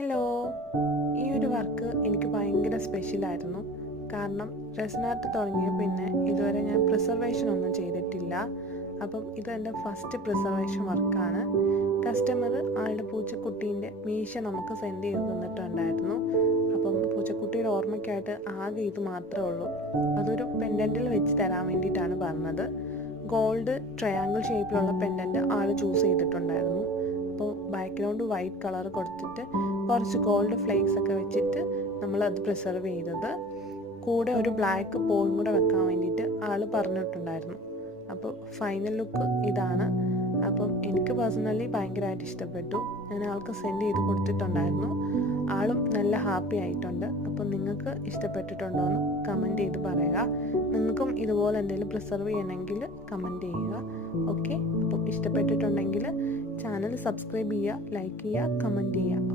Hello, ഈ ഒരു work എനിക്ക് ഭയങ്കര സ്പെഷ്യലായിരുന്നു. കാരണം റെസിൻ ആർട്ട് തുടങ്ങിയ പിന്നെ ഇതുവരെ ഞാൻ പ്രിസർവേഷൻ ഒന്നും ചെയ്തിട്ടില്ല. അപ്പം ഇത് എൻ്റെ ഫസ്റ്റ് പ്രിസർവേഷൻ വർക്കാണ്. കസ്റ്റമർ ആളുടെ പൂച്ചക്കുട്ടീൻ്റെ മീശ നമുക്ക് സെൻഡ് ചെയ്ത് തന്നിട്ടുണ്ടായിരുന്നു. അപ്പം പൂച്ചക്കുട്ടിയുടെ ഓർമ്മയ്ക്കായിട്ട് ആകെ ഇത് മാത്രമേ ഉള്ളൂ. അതൊരു പെൻഡൻറ്റിൽ വെച്ച് തരാൻ വേണ്ടിയിട്ടാണ് പറഞ്ഞത്. ഗോൾഡ് ട്രയാങ്കിൾ ഷേപ്പിലുള്ള പെൻഡൻറ്റ് ആൾ ചൂസ് ചെയ്തിട്ടുണ്ടായിരുന്നു. അപ്പോൾ ബാക്ക്ഗ്രൗണ്ട് വൈറ്റ് കളർ കൊടുത്തിട്ട് കുറച്ച് ഗോൾഡ് ഫ്ലേക്സ് ഒക്കെ വെച്ചിട്ട് നമ്മളത് പ്രിസർവ് ചെയ്തത്. കൂടെ ഒരു ബ്ലാക്ക് പോളും കൂടെ വെക്കാൻ വേണ്ടിയിട്ട് ആൾ പറഞ്ഞിട്ടുണ്ടായിരുന്നു. അപ്പോൾ ഫൈനൽ ലുക്ക് ഇതാണ്. അപ്പം എനിക്ക് പേഴ്സണലി ഭയങ്കരമായിട്ട് ഇഷ്ടപ്പെട്ടു. ഞാൻ ആൾക്ക് സെൻഡ് ചെയ്ത് കൊടുത്തിട്ടുണ്ടായിരുന്നു. ആളും നല്ല ഹാപ്പി ആയിട്ടുണ്ട്. അപ്പം നിങ്ങൾക്ക് ഇഷ്ടപ്പെട്ടിട്ടുണ്ടോ എന്ന് കമൻറ്റ് ചെയ്ത് പറയുക. നിങ്ങൾക്കും ഇതുപോലെ എന്തെങ്കിലും പ്രിസർവ് ചെയ്യണമെങ്കിൽ കമൻറ്റ് ചെയ്യുക. ഓക്കെ, അപ്പം ഇഷ്ടപ്പെട്ടിട്ടുണ്ടെങ്കിൽ ചാനൽ സബ്സ്ക്രൈബ് ചെയ്യുക, ലൈക്ക് ചെയ്യുക, കമൻറ്റ് ചെയ്യുക.